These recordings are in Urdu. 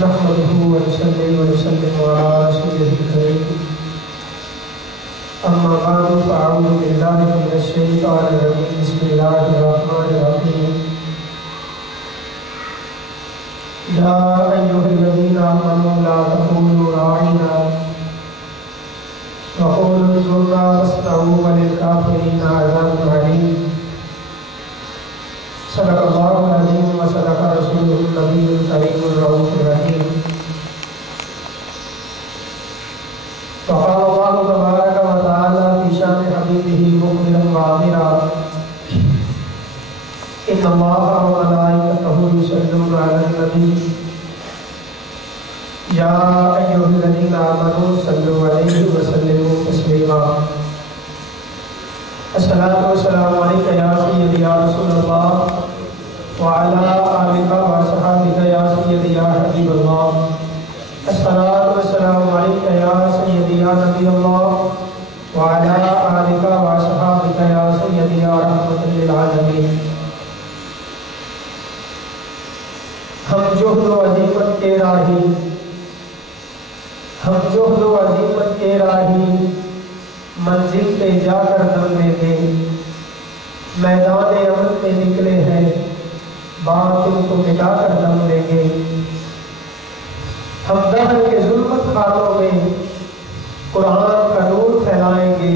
نحمده ونصلي ونسلم على رسوله الكريم أما بعد فأعوذ بالله من الشيطان الرجيم بسم الله الرحمن الرحيم يا أيها الذين آمنوا لا تقولوا راعنا وقولوا انظرنا واسمعوا وللكافرين عذاب أليم صدق الله العظيم وصدق رسوله النبي الكريم الرؤوف الرحيم وقال الله تبارك وتعالى في شان حبيبه مخبرا وعامرا إن الله وملائكته يصلون على النبي يا أيها الذين آمنوا صلوا عليه وسلموا تسليما الصلاة والسلام عليك يا سيدي يا رسول الله وعلى آلك وصحبك يا سيدي يا حبيب الله الصلاة والسلام عليك يا سيدي يا نبي الله وعلى آلك وصحبك يا سيدي يا رحمة للعالمين ہم جہد و عزیمت کے راہی منزل پہ جا کر دم لیں گے میدان عمل میں نکلے ہیں باطل کو مٹا کر دم لیں گے ہم دہر کے ظلمت خانوں میں قرآن کا نور پھیلائیں گے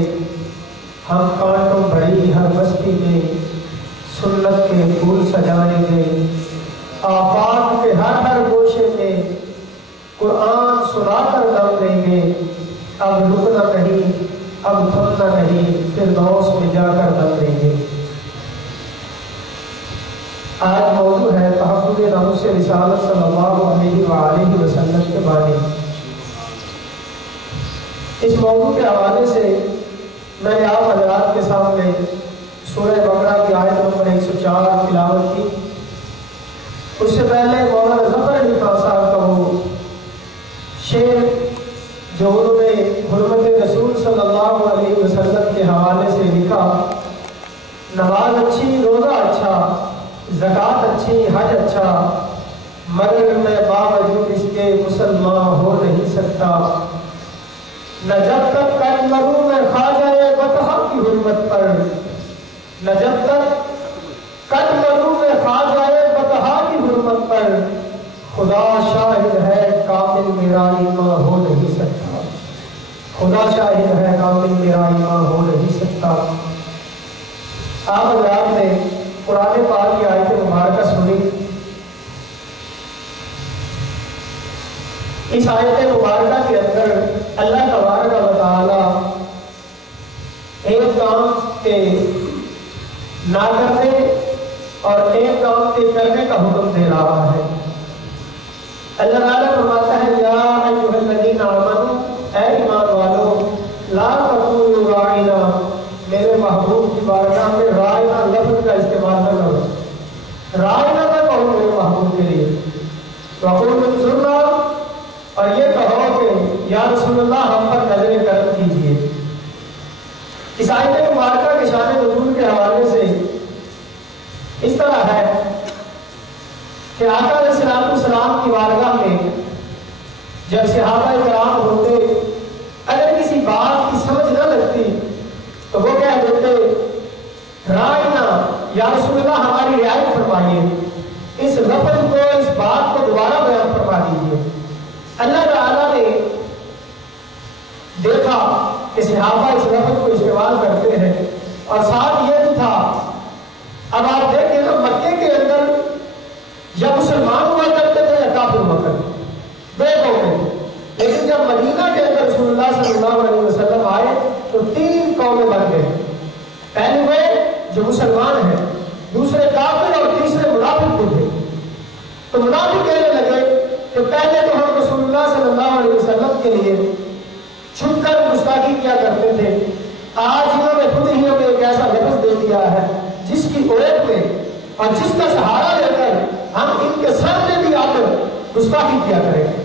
ہم کانٹوں بھری ہر بستی میں سنت کے پھول سجائیں گے آفاق کے ہر گوشے میں قرآن سنا کر دم لیں گے اب رکنا نہیں اب تھمنا نہیں فردوس میں جا کر دم لیں گے آج موضوع ہے تحفظ ناموس رسالت صلی اللہ علیہ وآلہ وسلم کے بارے اس موضوع کے حوالے سے میں نے آپ حضرات کے سامنے سورہ بقرہ کی آیت نمبر 104 تلاوت کی اس سے پہلے مولانا ظفر علی خان صاحب کا وہ شعر جو انہوں نے حرمت رسول صلی اللہ علیہ وسلم کے حوالے سے لکھا نماز اچھی روزہ اچھا زکوٰۃ اچھی حج اچھا مگر میں باوجود اس کے مسلمان ہو نہیں سکتا نہ جب تک کل مروں میں کھا جائے بطحا کی حرمت پر نہ جب تک کل مروں میں کھا جائے بطحا کی حرمت پر خدا شاہد ہے کامل میرا ایمان ہو نہیں سکتا خدا شاہد ہے کامل میرا ایمان ہو نہیں سکتا آپ حضرات نے قرآن پاک کی آیت مبارکہ سنی اس آیت مبارکہ کے اندر اللہ تبارک و تعالی ایک کام کے نہ کرنے اور ایک کام کے کرنے کا حکم دے رہا ہے اللہ تعالیٰ فرماتا ہے یا ایھا الذین آمنوا اے ایمان والو لا تقولوا راعنا میرے محبوب کی بارگاہ میں راعنا لفظ کا استعمال نہ کرو راعنا نہ کہو میرے محبوب کے لیے وقولوا انظرنا اور یہ کہو کہ یا رسول اللہ ہم پر نظر کرم کیجیے اس آیت مبارکہ کے شان نزول کے حوالے سے اس طرح ہے کہ آقا علیہ السلام کی بارگاہ میں جب صحابہ کرام ہوتے اگر کسی بات کی سمجھ نہ لگتی تو وہ کہہ دیتے رائنا یا رسول اللہ ہماری رعایت فرمائیے اس لفظ کو اس بات کو دوبارہ بیان فرما دیجیے اللہ تعالیٰ نے دیکھا کہ صحابہ اس لفظ کو استعمال کرتے ہیں اور ساتھ یہ بھی تھا اب آپ دیکھیں تو مکے کے اندر یا مسلمان ہوا کرتے تھے یا کافر ہوا کرتے دو قومیں لیکن جب مدینہ کے اندر رسول اللہ صلی اللہ علیہ وسلم آئے تو 3 قومیں بن گئے پہلے وہ جو مسلمان ہیں دوسرے کافر اور تیسرے منافق تھے تو منافق کہنے لگے کہ پہلے تو ہم رسول اللہ صلی اللہ علیہ وسلم کے لیے چھپ کر گستاخی کیا کرتے تھے آج انہوں نے خود ہی ہمیں ایک ایسا لفظ دے دیا ہے جس کی اوٹ میں اور جس کا سہارا لے کر ہم ان کے سامنے بھی آ کر گستاخی کیا کریں گے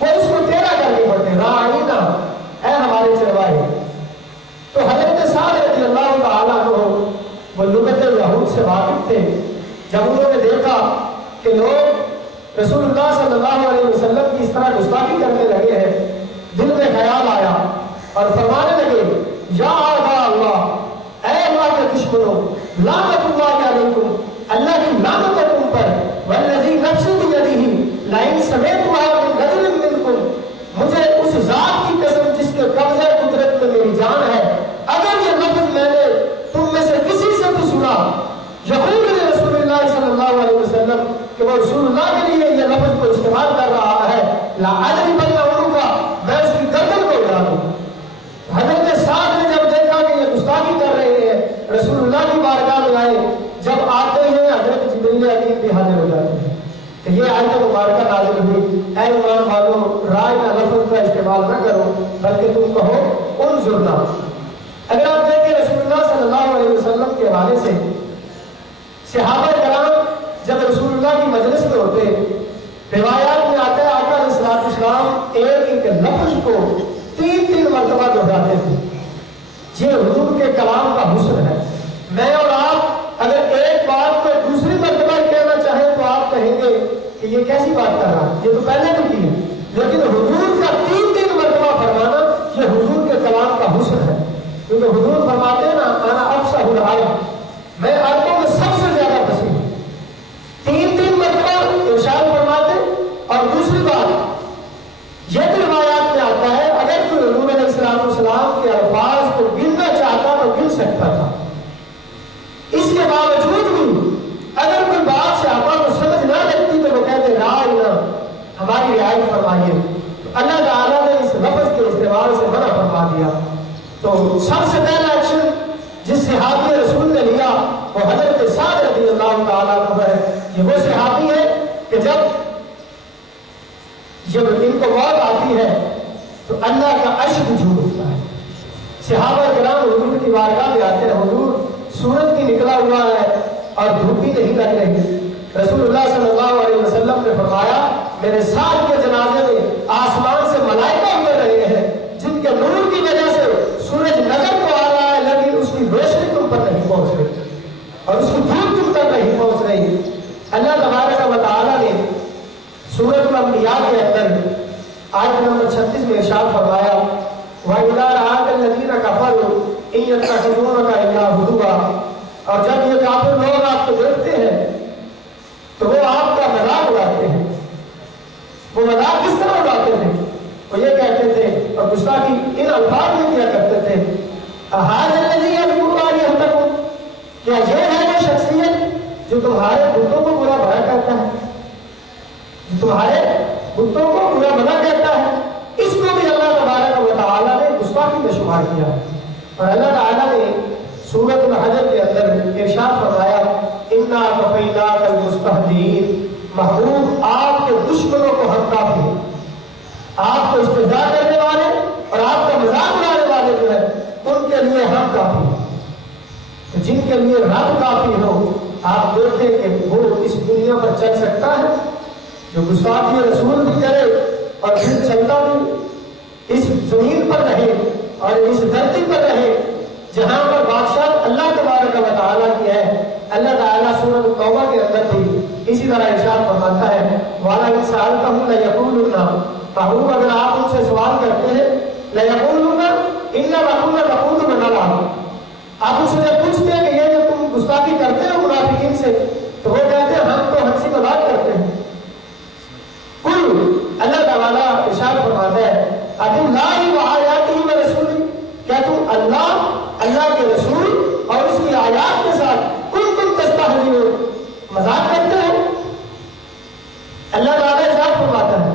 وہ اس کو ٹیڑھا کر کے پڑھتے راعینا اے ہمارے چرواہے تو حضرت صالح رضی اللہ تعالیٰ عنہ وہ لغت یہود سے واقف تھے جب انہوں نے دیکھا کہ لوگ رسول اللہ صلی اللہ علیہ وسلم کی اس طرح گستاخی کرنے لگے ہیں، دل میں خیال آیا اور فرمانے لگے یا اعداء اللہ، اے اللہ کے دشمنوں، لعنت اللہ علیکم، اللہ کی لعنت ہے تم پر، والذی نفسی بیدہ لئن سمعتها من رجل منکم، مجھے اس ذات کی قسم جس کے قبضہ قدرت میں میری جان ہے، اگر یہ لفظ میں نے تم میں سے کسی سے بھی سنا یقول رسول اللہ صلی اللہ علیہ وسلم کہ وہ رسول اللہ کے لیے یہ لفظ کو استعمال کر رہا ہے، لأضربن عنقہ، میں اس کی گردن کو اڑا دوں۔ حضرت سعد نے جب دیکھا کہ یہ گستاخی کر رہے ہیں، رسول اللہ کی بارگاہ میں آئے، جب آتے ہیں حضرت جبریل امین بھی حاضر ہو جاتے ہیں کہ یہ آیت مبارکہ نازل ہوئی، اے ایمان والو رائے کا لفظ کا استعمال نہ کرو بلکہ تم کہو انظرنا۔ اگر آپ دیکھیں رسول اللہ صلی اللہ علیہ وسلم کے حوالے سے صحابہ کرام جب رسول اللہ کی مجلس میں ہوتے، روایات میں آتا ہے آقا علیہ السلام ایک لفظ کو 3 مرتبہ دہراتے تھے۔ یہ حضور کے کلام کا حسن ہے۔ میں اور آپ اگر ایک بات کو دوسری مرتبہ کہنا چاہیں تو آپ کہیں گے کہ یہ کیسی بات کر رہا ہے، یہ تو پہلے بھی کی ہے، لیکن حضور کا 3 مرتبہ فرمانا یہ حضور کے کلام کا حسن ہے، کیونکہ حضور فرماتے ہیں نا انا افصح العرب، میں عربوں میں سب سے زیادہ فصیح ہوں۔ 3 مرتبہ ارشاد فرماتے، اور دوسری بات یہ بھی روایات میں آتا ہے اگر کوئی حضور علیہ السلام کے الفاظ کو گننا چاہتا تو گن سکتا تھا، اس کے باوجود بھی اگر کوئی بات صحابہ کو سمجھ نہ لگتی تو وہ کہتے لا الہ، ہماری رعایت فرمائیے، تو اللہ تعالیٰ نے اس لفظ کے استعمال سے منع فرما دیا۔ تو سب سے پہلا ایکشن جس صحابی رسول نے لیا وہ حضرت سعد رضی اللہ تعالیٰ عنہ ہے۔ یہ وہ صحابی ہے کہ جب ان کو موت آتی ہے تو اللہ کا عشق جھوم اٹھتا ہے۔ صحابہ کرام حضور کی بارگاہ میں آتے ہیں، حضور سورج بھی نکلا ہوا ہے اور دھوپ بھی نہیں لگ رہی۔ رسول اللہ صلی اللہ علیہ وسلم نے فرمایا میرے ساتھ کے جنازے میں آسمان سے ملائکہ اتر رہے ہیں جن کے نور کی وجہ سے سورج نظر تو آ رہا ہے لیکن اس کی روشنی تم پر نہیں پہنچ رہی اور اس کی دھوپ تم تک نہیں پہنچ رہی۔ اللہ تبارک و تعالیٰ نے سورۃ الانبیاء کے اندر آیت نمبر 36 میں ارشاد فرمایا وَإِذَا رَآكَ الَّذِينَ كَفَرُوا إِن يَتَّخِذُونَكَ إِلَّا هُزُوًا، اور جب یہ کافر لوگ آپ کو دیکھتے ہیں تو وہ آپ کا مذاق اڑاتے ہیں۔ وہ مذاق کس طرح اڑاتے ہیں؟ وہ یہ کہتے تھے اور گستاخی ان الفاظ میں کیا کرتے تھے أَهَٰذَا الَّذِي يَذْكُرُ آلِهَتَكُمْ، کیا یہ ہے وہ شخصیت جو تمہارے بتوں کو برا بھلا کہتا ہے، جو تمہارے بتوں کو برا بھلا کہتا ہے؟ اس کو بھی اللہ تبارک و تعالیٰ نے گستاخی میں شمار کیا ہے۔ اور اللہ تعالیٰ نے سورۃ الحجر کے اندر ارشاد فرمایا اِنَّا كَفَيْنَاكَ الْمُسْتَهْزِئِينَ، محبوب آپ کے دشمنوں کو ہم کافی ہیں، آپ کو استہزاء کرنے والے اور آپ کا مذاق اڑانے والے جو ہے ان کے لیے ہم کافی ہیں۔ تو جن کے لیے رب کافی ہو آپ دیکھیں کہ وہ اس دنیا پر چل سکتا ہے، جو گستاخی رسول بھی کرے اور پھر چلتا بھی اس زمین پر رہے اور اس دھرتی پر رہے جہاں پر بادشاہ اللہ تبارک و تعالیٰ کی ہے۔ اللہ تعالیٰ سورۃ التوبہ کے اندر بھی اسی طرح ارشاد فرماتا ہے وَعَلَىٰ إِنْ سَأَلْتَهُمْ لَيَقُولُنَّ، محبوب اگر آپ ان سے سوال کرتے ہیں لَيَقُولُنَّ إِنَّا كُنَّا نَخُوضُ وَنَلْعَبُ، آپ ان سے جب پوچھتے ہیں کہ یہ جو تم گستاخی کرتے ہو منافقین سے تو وہ کہتے ہیں ہم تو ہنسی مذاق کرتے ہیں۔ اللہ تعالیٰ ارشاد فرماتا ہے أَبِاللَّهِ وَآيَاتِهِ وَرَسُولِهِ، کیا تم اللہ کے رسول اور اس کی آیات کے ساتھ کنتم تستہزئون مذاق کرتے ہو؟ اللہ تعالیٰ ارشاد فرماتا ہے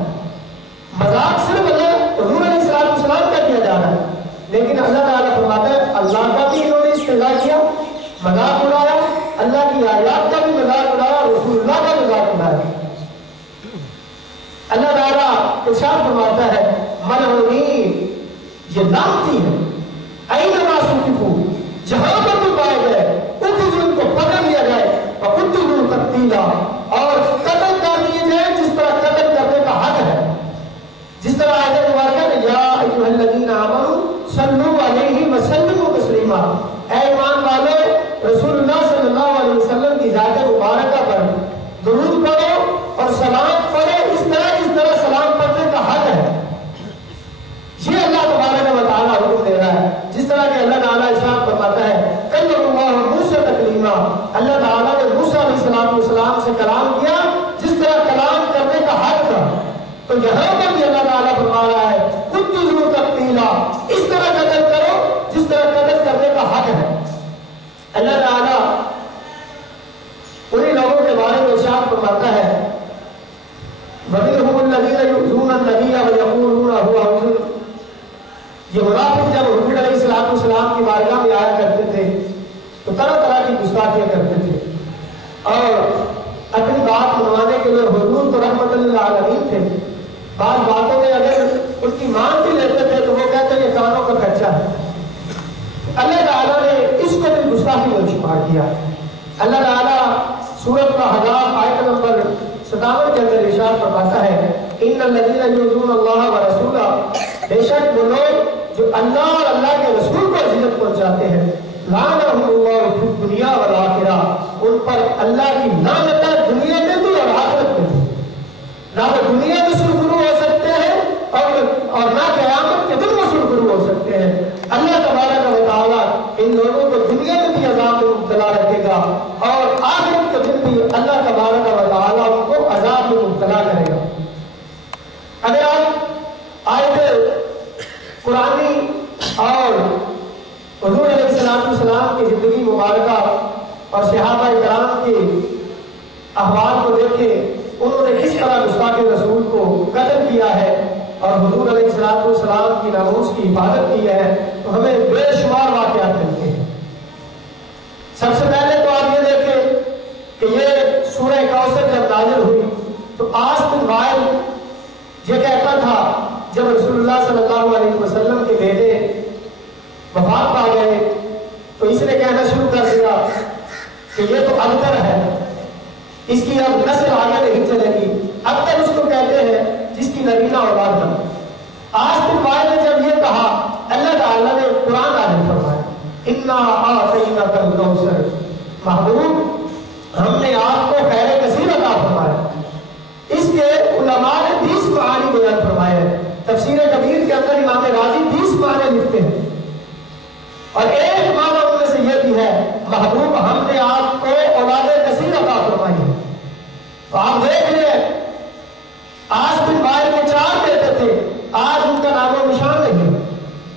مذاق صرف حضور علیہ السلام کا کیا جا رہا ہے، لیکن اللہ تعالیٰ فرماتا ہے اللہ کا بھی انہوں نے استہزاء کیا، مذاق اڑایا، اللہ کی آیات کا بھی مذاق اڑایا، رسول اللہ کا مذاق اڑایا۔ اللہ تعالیٰ ارشاد فرماتا ہے ملعونین، یہ لعنتی ہے، اینما ثقفوا، جہاں پر بھی پائے گئے اخذوا، ان کو پکڑ لیا جائے، وقتلوا تقتیلا، اور قتل کر دیے جائے جس طرح قتل کرنے کا حق ہے۔ جس طرح آیت مبارکہ میں یا ایھا الذین آمنوا صلوا علیہ وسلموا تسلیما، اے ایمان والو رسول اللہ صلی اللہ علیہ وسلم کی ذات مبارکہ پر درود پڑھو اور سلام پڑھو یہاں پر بھی اللہ تعالیٰ فرما رہا ہے قتلوا تقتیلا، اس طرح قتل کرو جس طرح قتل کرنے کا حق ہے۔ اللہ تعالیٰ انہیں لوگوں کے بارے میں ارشاد فرماتا ہے وَمِنْهُمُ الَّذِينَ يُؤْذُونَ النَّبِيَّ وَيَقُولُونَ هُوَ أُذُنٌ، یہ منافق جب حضور علیہ السلام کی بارگاہ میں آیا کرتے تھے تو طرح طرح کی گستاخیاں کرتے تھے اور اپنی بات منوانے کے لیے حضور تو رحمت للعالمین تھے، بعض باتوں میں اگر ان کی مان بھی لیتے تھے تو وہ کہتے ہیں یہ کانوں کا خرچہ ہے۔ اللہ تعالیٰ نے اس کو بھی گستاخی میں شمار کیا۔ اللہ تعالیٰ سورۃ الاحزاب آیت نمبر 57 کے اندر ارشاد فرماتا ہے ان الذین یؤذون اللہ ورسولہ، بے شک وہ لوگ جو اللہ اور اللہ کے رسول کو اذیت پہنچاتے ہیں، لعنہم اللہ فی الدنیا والآخرہ، ان پر اللہ کی لعنت ہے دنیا میں بھی اور آخرت میں بھی۔ نہ وہ دنیا میں سرخرو ہو سکتے ہیں اور نہ قیامت کے دن میں سرخرو ہو سکتے ہیں۔ اللہ تبارک و تعالیٰ ان لوگوں کو دنیا میں بھی عذاب میں مبتلا رکھے گا اور آخرت کے دن بھی اللہ تبارک و تعالیٰ ان کو عذاب میں مبتلا کرے گا۔ اگر آپ آیت قرآنی اور حضور علیہ السلام کی زندگی مبارکہ اور صحابہ کرام کے احوال کو دیکھیں، انہوں نے کس طرح گستاخ رسول کو قتل کیا ہے اور حضور علیہ السلام کی ناموس کی حفاظت کی ہے، تو ہمیں بے شمار واقعات ملتے ہیں۔ سب سے پہلے تو آپ یہ دیکھیں کہ یہ سورہ کوثر جب نازل ہوئی تو عاص بن وائل یہ کہتا تھا جب رسول اللہ صلی اللہ علیہ وسلم کے بیٹے وفات پا گئے تو اس نے کہنا شروع کر دیا کہ یہ تو ابتر ہے، اس کی اب نسل آگے نہیں چلے گی، ابتر اس کو کہتے ہیں جس کی نرینہ اولاد نہ۔ عاص بن وائل نے جب یہ کہا اللہ تعالیٰ نے قرآن نازل فرمایا انا اعطیناک الکوثر، محبوب ہم نے آپ کو خیر کثیر عطا فرمایا۔ اس کے علماء نے 20 معانی بیان فرمائے ہیں، تفسیر کبیر کے اندر امام راضی 20 معنی لکھتے ہیں اور ایک معنی ان میں سے یہ بھی ہے محبوب ہم نے آپ کو اولاد کثیر عطا فرمائی ہے۔ تو آپ دیکھ لیں عاص بن وائل کے 4 بیٹے تھے، آج ان کا نام و نشان نہیں،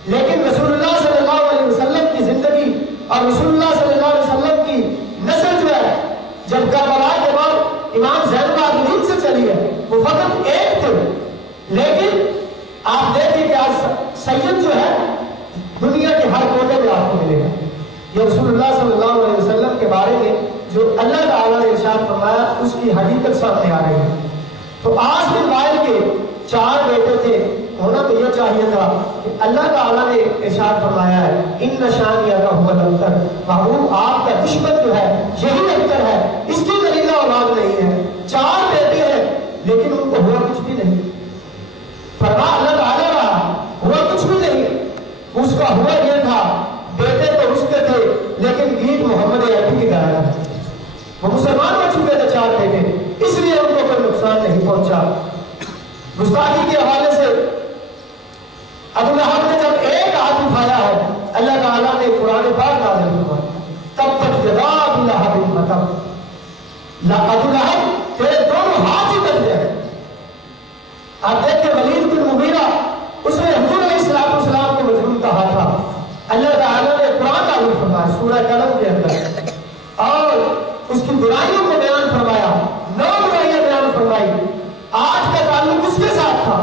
لیکن رسول اللہ صلی اللہ علیہ وسلم کی زندگی اور رسول اللہ صلی اللہ علیہ وسلم کی نسل جو ہے جب کربلا کے بعد امام زین العابدین سے چلی ہے وہ فقط ایک تھے، لیکن آپ دیکھیں کہ آج سید جو ہے دنیا کے ہر کونے میں آپ کو ملے گا۔ یہ رسول اللہ صلی اللہ علیہ وسلم کے بارے میں جو اللہ تعالیٰ نے ارشاد فرمایا اس کی حقیقت سامنے آ رہی ہے۔ تو عاص بن وائل کے 4 بیٹے تھے، ہونا تو یہ چاہیے تھا کہ اللہ تعالیٰ نے ارشاد فرمایا ہے ان شانیہ کا هو الابتر، محبوب آپ کا دشمن جو ہے یہی ابتر ہے، اس کی نرینہ اولاد نہیں ہے۔ 4 بیٹے ہیں لیکن ان کو ہوا کچھ بھی نہیں، فرما اللہ تعالیٰ رہا ہوا کچھ بھی نہیں۔ اس کا ہوا یہ تھا بیٹے تو اس کے تھے لیکن گیت محمد عربی کے گایا تھا، وہ مسلمان ہو چکے تھے 4 بیٹے، اس لیے ان کو کوئی نقصان نہیں پہنچا۔ گستاخی کے حوالے سے ابو لہب نے جب ایک ہاتھ اٹھایا ہے اللہ تعالیٰ نے قرآن پاک نازل فرمایا تبت یدا ابی لہب وتب، ابو لہب تیرے دونوں ہاتھ ہی کٹ گئے۔ آپ دیکھیں ولید بن مغیرہ اس نے حضور علیہ السلام کو مجنون کہا تھا، اللہ تعالیٰ نے قرآن نازل فرمایا سورہ قلم کے اندر اور اس کی برائیوں کو بیان فرمایا، 9 برائیاں بیان فرمائی۔ آج کا تعلق اس کے ساتھ تھا،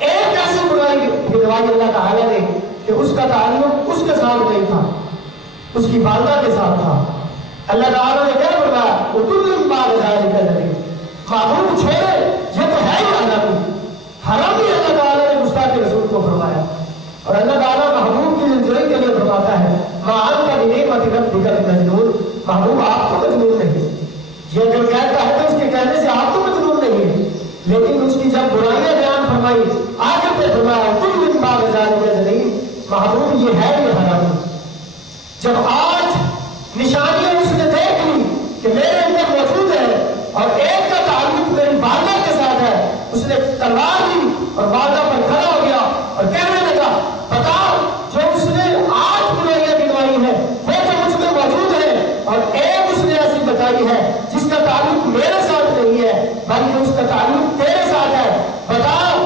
ایک ایسی برائی کی دوائی اللہ تعالیٰ نے کہ اس کا تعلق اس کے ساتھ نہیں تھا، اس کی والدہ کے ساتھ تھا۔ اللہ تعالیٰ نے کیا فرمایا اُتُلِّم بَعْدَ ذَلِكَ الْعَلِيمِ، معبود چھوڑے یہ تو ہے ہی حرام ہی اللہ تعالیٰ نے گستاخ رسول کو فرمایا۔ اور اللہ تعالیٰ محبوب کی زندگی کے لیے فرماتا ہے مَا أَنْتَ بِنِعْمَةِ رَبِّكَ بِمَجْنُونٍ، محبوب آپ تو مجنون نہیں، یہ جو کہتا ہے تو اس کے کہنے سے آپ تو مجنون نہیں ہے، لیکن اس کی جب برائیاں بیان فرمائی آگے پہ فرمایا کل بات نہیں، محبوب یہ ہے یہ حرام۔ جب آج نشانیاں اس نے دیکھ لی کہ میرے اندر موجود ہے اور ایک کا تعلق میری والدہ کے ساتھ ہے، اس نے تلوار لی اور والدہ پر کھڑا ہو گیا اور کہنے لگا بتاؤ جو اس نے آج برائیاں گنوائی ہے وہ تو مجھ میں موجود ہے اور ایک اس نے ایسی بتائی ہے جس کا تعلق میرے ساتھ نہیں ہے بلکہ اس کا تعلق تیرے ساتھ ہے، بتاؤ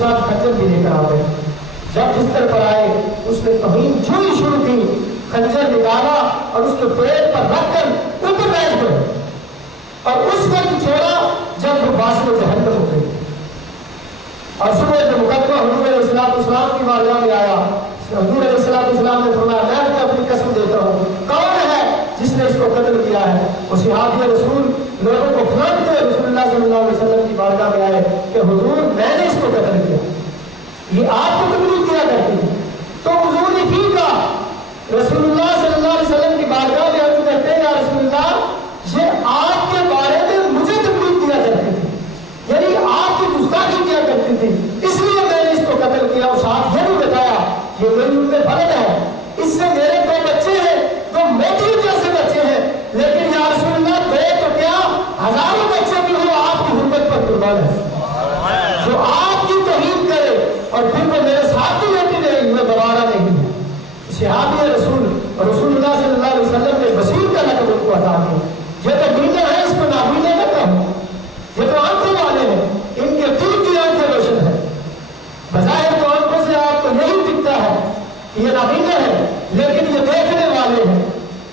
ساتھ خنجر بھی لے کر آ گئے. جب بستر پر آئے اس نے توہین چھوڑی شروع کی, خنجر نکالا اور اس کے پیٹ پر رکھ کر اوپر بیٹھ گئے اور اس وقت چھوڑا جب وہ واسطے جہنم ہو گئی. اور صبح جو مقدمہ حضور علیہ السلام کی بارگاہ میں آیا, حضور علیہ السلام نے فرمایا میں تو اپنی قسم دیتا ہوں, کون ہے جس نے اس کو قتل کیا ہے؟ وہ صحابی رسول لوگوں کو پھانکتے ہوئے رسول اللہ صلی اللہ علیہ وسلم کی بارگاہ میں آئے کہ حضور میں نے اس کو قتل کیا, یہ آپ کو تکلیف کیا کرتی ہے. تو حضور نے بھی کہا, رسول اللہ صلی اللہ علیہ وسلم کی بارگاہ میں عرض کرتے ہیں یا رسول اللہ یہ آپ کے بارے میں مجھے تکلیف دیا کرتی تھی, یعنی آپ کی گستاخی کیا کرتی تھی, اس لیے میں نے اس کو قتل کیا. اور ساتھ یہ بھی بتایا یہ میری ان میں فرض ہے, اس سے میرے دو بچے ہیں جو موتی جیسے بچے ہیں, لیکن یا رسول اللہ دو تو کیا ہزاروں بچے بھی ہو آپ کی حرمت پر قربان ہے. جو آپ کی توہین کرے اور پھر وہ میرے ساتھ بھی رہتی رہے میں دوبارہ نہیں ہے. صحابی رسول اللہ صلی اللہ علیہ وسلم نے بصیر کا لقب ان کو عطا کیا. یہ تو بینا ہے, اس کو نابینا نہ کہو, یہ تو آنکھوں والے ہیں, ان کے دل کی آنکھیں روشن ہے. بظاہر تو آنکھوں سے آپ کو یہی دکھتا ہے کہ یہ نابینا ہے, لیکن یہ دیکھنے والے ہیں,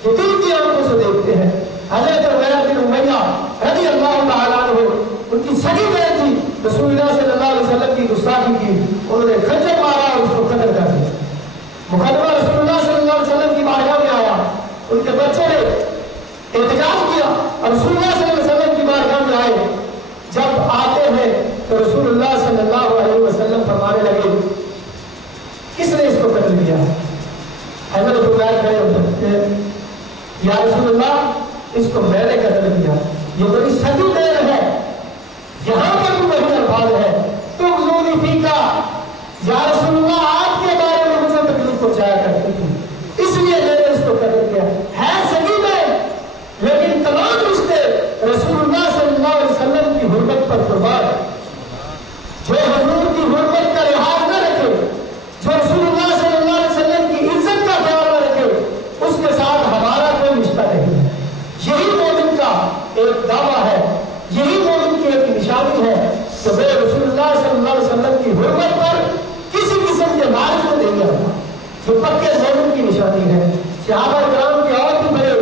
یہ دل کی آنکھوں سے دیکھتے ہیں. حضرت عمیر بن امیہ رضی اللہ تعالیٰ عنہ, ان کی سگی بہن تھی, رسول اللہ صلی اللہ علیہ وسلم کی گستاخی کی, انہوں نے خنجر مارا اور اس کو قتل کر دیا. مقدمہ رسول اللہ صلی اللہ علیہ وسلم کی بارگاہ میں آیا, ان کے بچے نے احتجاج کیا اور رسول اللہ صلی اللہ علیہ وسلم کی بارگاہ میں آئے. جب آتے ہیں تو رسول اللہ صلی اللہ علیہ وسلم فرمانے لگے کس نے اس کو قتل کیا؟ حضرت عمیر کھڑے ہوتے ہیں, یا رسول اللہ اس کو میں نے قتل کیا, یہ بڑی سگی بہن ہے. یہاں پر بھی وہی الفاظ ہے, تو حضور فی کا یا رسول اللہ آپ کے بارے میں مجھے تکلیف پہنچایا کرتی تھی, اس لیے میں نے اس کو قتل کیا. ہے سگی بہن لیکن تمام رشتے رسول اللہ صلی اللہ علیہ وسلم کی حرمت پر قربان. جو حضور کی حرمت کا لحاظ نہ رکھے, جو رسول اللہ صلی اللہ علیہ وسلم کی عزت کا خیال نہ رکھے, اس کے ساتھ ہمارا کوئی رشتہ نہیں ہے. یہی مومن کا ایک دعویٰ ہے, یہی مومن کی ایک نشانی ہے کہ وہ رسول اللہ صلی اللہ علیہ وسلم کی حرمت پر کسی قسم کے لالچ کو نہیں کرتا. جو پکے مومن کی نشانی ہے. صحابہ کرام کے اور بھی بڑے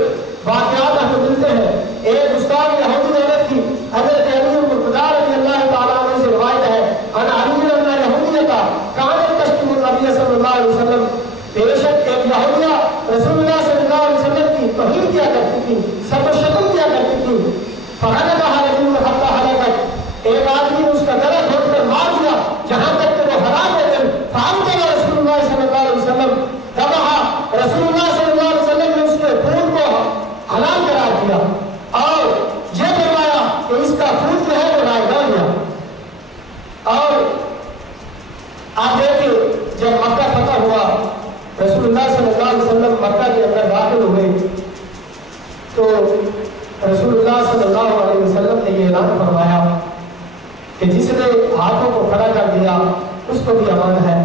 واقعات ہمیں ملتے ہیں. ایک گستاخ یہودی عورت کی حضرت علی المرتضیٰ رضی اللہ تعالیٰ عنہ سے روایت ہے, ان علی رضی یہودیتا کانت تشتم النبی صلی اللہ علیہ وسلم, بے شک ایک یہودیہ رسول اللہ صلی اللہ علیہ وسلم کی توہین کیا کرتی تھی, سب و شتم کیا کرتی تھی. فحلقها رجل حتى حلقت, ایک آدمی نے اس کا گلا گھونٹ کر مار دیا جہاں تک کہ وہ ہلاک ہو گئے. فانزل رسول اللہ صلی اللہ علیہ وسلم دمہا, رسول اللہ صلی اللہ علیہ وسلم نے اس کے خون کو حلال قرار دیا اور یہ فرمایا کہ اس کا خون جو ہے وہ رائگان ہے. اور آپ دیکھیں جب مکہ فتح ہوا, رسول اللہ صلی اللہ علیہ وسلم مکہ کے اندر داخل ہوئے تو رسول اللہ صلی اللہ علیہ وسلم نے یہ اعلان فرمایا کہ جس نے ہاتھوں کو کھڑا کر دیا اس کو بھی امان ہے,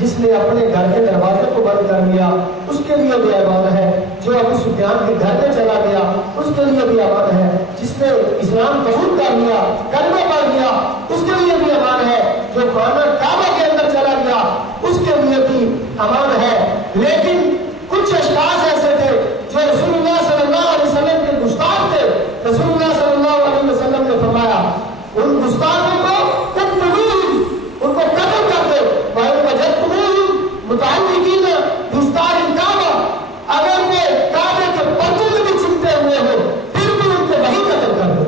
جس نے اپنے گھر کے دروازے کو بند کر دیا اس کے لیے بھی امان ہے, جو ابو سفیان کے گھر میں چلا گیا اس کے لیے بھی امان ہے, جس نے اسلام قبول کر لیا کلمہ پڑھ لیا اس کے لیے بھی امان ہے, جو خانہ کعبہ کے اندر چلا گیا اس کے لیے بھی امان ہے. لیکن کچھ اشخاص ایسے تھے جو رسول اللہ صلی اللہ علیہ وسلم کے گستاخ تھے. رسول اللہ صلی اللہ علیہ وسلم نے فرمایا ان گستاخوں کو ان کو قتل کر دو. متعلقین بستار الکعبہ, اگر وہ کعبے کے پردے میں بھی چمٹے ہوئے ہو پھر بھی ان کو وہی قتل کر دو.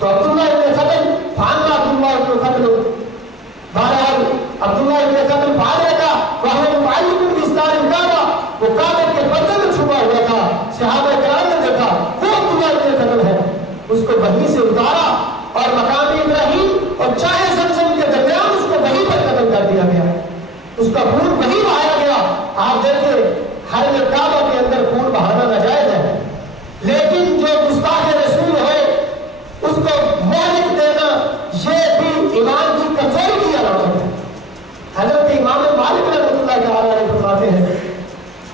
تو عبداللہ ابن قتل فعلنا عبداللہ ابن قتل, بہرحال عبداللہ ابن قتل فعلے کا وہ متعلق بستار الکعبہ, وہ کعبے کے پردے میں چھپا ہوا تھا. صحابہ کرام نے دیکھا وہ عبداللہ ابن قتل ہے, اس کو وہیں سے اتارا اور مقام ابراہیم اور چاہے زمزم کے درمیان اس کو وہیں پر قتل کر دیا گیا, اس کا خون وہیں بہایا گیا. آپ دیکھیں حرم کعبہ کے اندر خون بہانا ناجائز ہے, لیکن جو گستاخ رسول ہے اس کو مہلک دینا یہ بھی ایمان کی کمزوری کی علامت ہے. حضرت امام مالک رحمۃ اللہ تعالیٰ علیہ فرماتے ہیں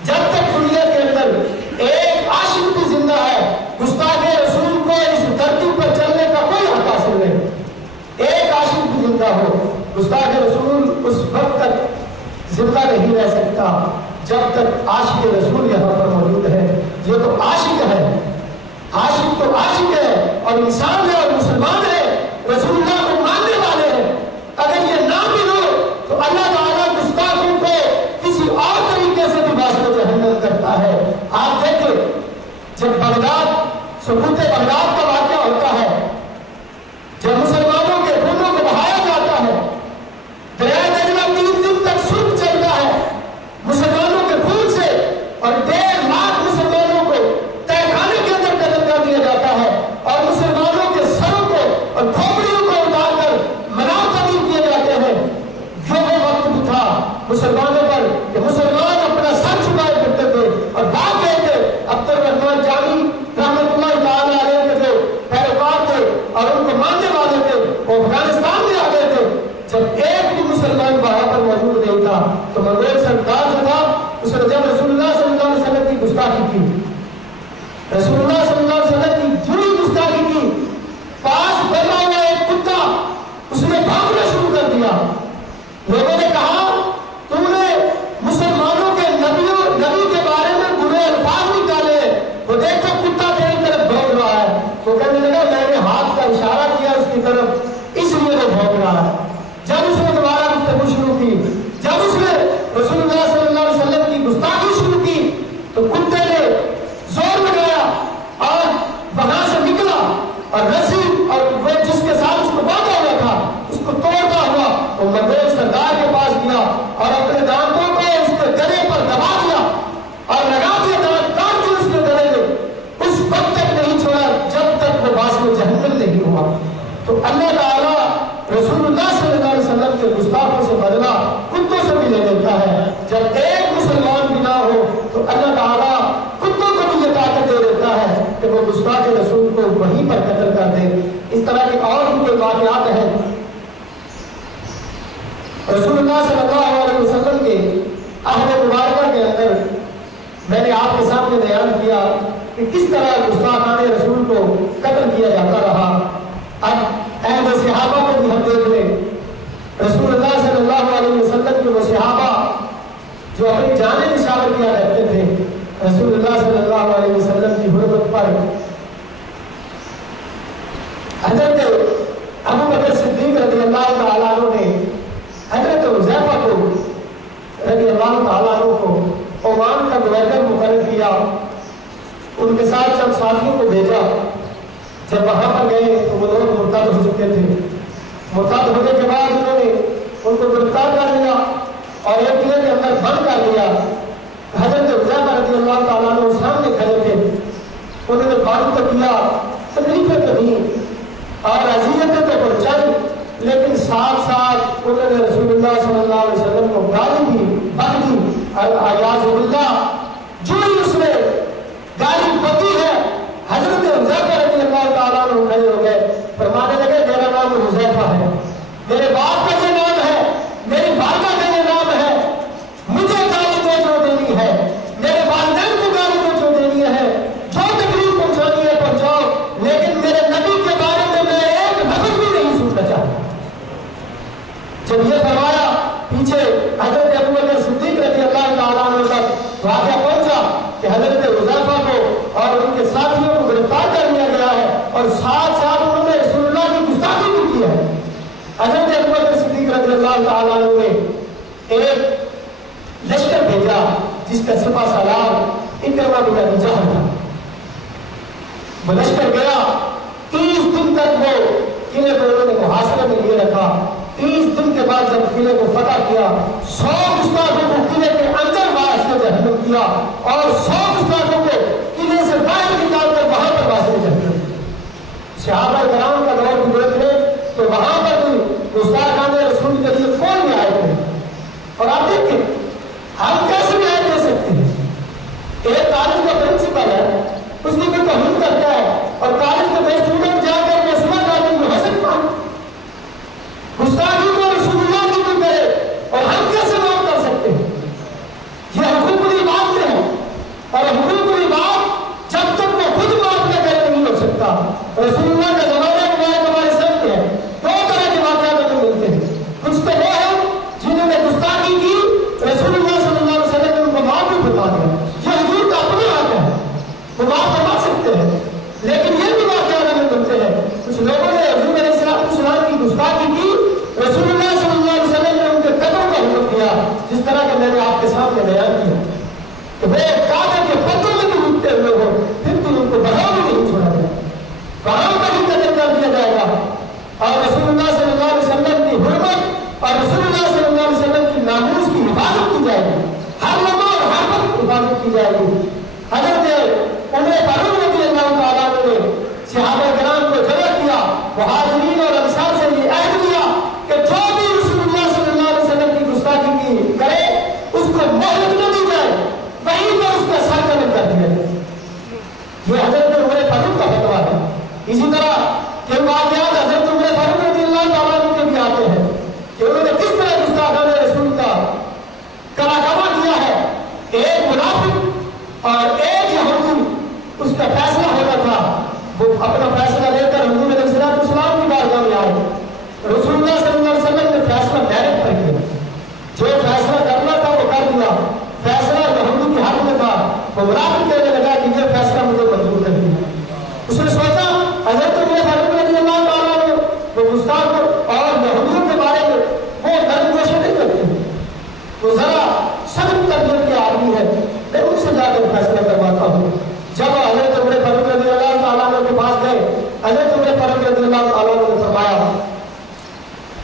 جب تک دنیا کے اندر ایک عاشق بھی زندہ ہے گستاخ رسول کو اس دھرتی پر چلنے کا کوئی حق حاصل نہیں. زندہ نہیں رہ سکتا جب تک عاشق رسول یہاں پر موجود ہے۔ یہ تو عاشق ہے، عاشق تو عاشق ہے اور انسان ہے اور مسلمان ہے، رسول اللہ کو ماننے والے ہیں۔ اگر یہ نہ بھی ہو تو اللہ تعالیٰ گستاخوں کو کسی اور طریقے سے بھی واسطے جہنم کرتا ہے۔ آپ دیکھیں جب بغداد سقوط بغداد کا واقعہ ہوتا ہے، جب مسلمانوں کے خونوں کو بہایا جاتا ہے، دریائے دجلہ 3 دن تک سرخ چلتا ہے مسلمانوں کے خون سے، اور 1.5 لاکھ مسلمانوں کو تہہ خانے کے اندر قتل کر دیا جاتا ہے، اور مسلمانوں کے سروں کو اور کھوپڑیوں کو اتار کر منار تعمیر کیے جاتے ہیں۔ جو وہ وقت بھی تھا مسلمانوں پر کہ مسلمان اپنا سر چھپائے کرتے تھے اور بھاگ گئے تھے۔ عبد الرحمن جامی رحمۃ اللہ تعالیٰ علیہ کے جو پیروکار تھے اور ان کو ماننے والے تھے وہ افغانستان میں آ گئے تھے۔ جب ایک بھی مسلمان وہاں پر موجود نہیں تھا تو منگول سردار جو تھا اس نے جب رسول اللہ صلی اللہ علیہ وسلم کی گستاخی کی، رسول اللہ صلی اللہ علیہ وسلم کی بری گستاخی کی، پاس بیٹھا ہوا ایک کتا اس نے بھاگنا شروع کر دیا۔ لوگوں نے کہا تم نے مسلمانوں کے نبی کے بارے میں برے الفاظ نکالے، وہ دیکھو کتا تیری طرف بھوگ رہا ہے۔ وہ کہنے لگا میں نے ہاتھ کا اشارہ کیا اس کی طرف اس لیے وہ بھوگ رہا ہے۔ جب اس نے دوبارہ گفتگو شروع کی، جب اس نے رسول اللہ صلی اللہ علیہ وسلم کی گستاخی شروع کی تو کتے نے زور لگایا اور وہاں سے نکلا اور رسی اور وہ جس کے ساتھ اس کو باندھا ہوا تھا اس کو توڑتا ہوا وہ منگول سردار کے پاس گیا اور اپنے دانتوں کو اس کے گلے پر دبا دیا اور لگا دیا، دانت کاٹ کے اس کے گلے میں، اس وقت تک نہیں چھوڑا جب تک وہ واسطے جہنم نہیں ہوا۔ تو اللہ تعالیٰ رسول اللہ صلی اللہ علیہ وسلم کے گستاخوں سے بدلہ کتوں سے بھی لے لیتا ہے۔ جب ایک مسلمان بھی نہ ہو تو اللہ تعالیٰ کتوں کو بھی یہ طاقت دے دیتا ہے کہ وہ گستاخ رسول کو وہیں پر قتل کر دے۔ اس طرح کے اور بھی کوئی واقعات ہیں۔ رسول اللہ صلی اللہ علیہ وسلم کے عہد مبارکہ کے اندر میں نے آپ کے سامنے بیان کیا کہ کس طرح گستاخان رسول کو قتل کیا جاتا رہا۔ اب اہل صحابہ کو بھی ہم دیکھ لیں۔ رسول اللہ صلی اللہ علیہ وسلم کے وہ صحابہ جو اپنی جانیں نشاور کیا کرتے تھے، رسول اللہ صلی اللہ علیہ وسلم کی حرمت پر حضرت ابو بکر صدیق رضی اللہ تعالیٰ عنہ نے حضرت حذیفہ کو رضی اللہ تعالیٰ عنہ کو عمان کا گورنر مقرر کیا، ان کے ساتھ چند ساتھیوں کو بھیجا۔ جب وہاں پر گئے تو وہ لوگ مرتد ہو چکے تھے۔ مرتد ہونے کے بعد انہوں نے ان کو گرفتار کر لیا اور ایک قلعے کے اندر بند کر دیا۔ حضرت حذیفہ رضی اللہ تعالیٰ عنہ سامنے کھڑے تھے، انہوں نے بات تو کیا، تکلیفیں تو دی اور اذیتیں تو پہنچائی، لیکن ساتھ ساتھ انہوں نے رسول اللہ صلی اللہ علیہ وسلم کو گالی دی، بک دی، اور اعوذ باللہ جو ہی اس نے گالی بکی ہے حضرت حذیفہ رضی اللہ تعالیٰ عنہ کھڑے ہو گئے، فرمانے لگے میرا نام حذیفہ ہے، میرے باپ کا یہ نام ہے، میری والدہ کا یہ نام ہے، مجھے گالی تو جو دینی ہے، میرے والدین کو گالی تو جو دینی ہے، جو تکلیف پہنچانی ہے پہنچاؤ، لیکن میرے نبی کے بارے میں میں ایک لفظ بھی نہیں سننا چاہتا۔ جب یہ فرمایا پیچھے حضرت ابو بکر صدیق رضی اللہ تعالیٰ عنہ تک واقعہ پہنچا کہ حضرت حذیفہ کو اور ان کے ساتھیوں کو گرفتار کر لیا گیا ہے اور ساتھ ساتھ انہوں نے رسول اللہ کی گستاخی بھی کی ہے۔ حضرت ابو بکر صدیق رضی اللہ تعالیٰ عنہ نے ایک لشکر بھیجا جس کا سپہ سالار اکرمہ بن ابی جہل تھا۔ وہ لشکر گیا، 30 دن تک وہ قلعے کو انہوں نے محاصرے میں لیے رکھا۔ 30 دن کے بعد جب قلعے کو فتح کیا، 100 گستاخوں کو قلعے کے اندر واسطے جہنم کیا اور 100 گستاخوں کو قلعے سے باہر نکال کر وہاں پر واسطے جہنم کیا۔ صحابہ کرام کا دور بھی دیکھ لیں تو وہاں پر بھی گستاخان رسول کے لیے کوئی رعایت نہیں۔ اور آپ دیکھیں ہم کیسے رعایت دے سکتے ہیں؟ ایک کالج کا پرنسپل ہے، اس کی کوئی توہین کرتا ہے اور کالج کے 10 اسٹوڈنٹ جا کر مسئلہ ڈالیں گے، حسن مان گستاخی کو رسول اللہ کی بھی کرے اور ہم کیسے معاف کر سکتے ہیں؟ یہ حقوق العباد میں ہے اور حقوق العباد جب تک وہ خود معاف نہ کرے نہیں ہو سکتا۔ رسول اللہ کا زمانہ مبارک ہمارے سامنے ہے، 2 طرح کے واقعات ہمیں ملتے ہیں۔ کچھ تو وہ ہیں جنہوں نے گستاخی کی اسی طرح کے واقعات حضرت عمر فاروق رضی اللہ تعالیٰ عنہ کے بھی آتے ہیں کہ انہوں نے کس طرح گستاخانہ رسول کا کراکامہ کیا ہے. ایک منافق اور ایک یہودی اس کا فیصلہ ہونا تھا، وہ اپنا فیصلہ لے کر حضور علیہ السلام کی بارگاہ میں آئے. رسول اللہ صلی اللہ علیہ وسلم نے فیصلہ ڈائریکٹ کر دیا، جو فیصلہ کرنا تھا وہ کر دیا. فیصلہ یہودی کے حق میں تھا، وہ منافق کہنے لگا کہ یہ فیصلہ مجھے منظور نہیں ہے. اس نے سوچا حضرت عمر فاروق رضی اللہ تعالیٰ عنہ وہ گستاخ اور یہودیوں کے بارے میں وہ نرم گوشی نہیں کرتے، وہ ذرا سخت طبیعت کے آدمی ہے، میں ان سے جا کر فیصلہ کرواتا ہوں. جب حضرت عمر فاروق رضی اللہ تعالیٰ عنہ کے پاس گئے، حضرت عمر فاروق رضی اللہ تعالیٰ عنہ نے فرمایا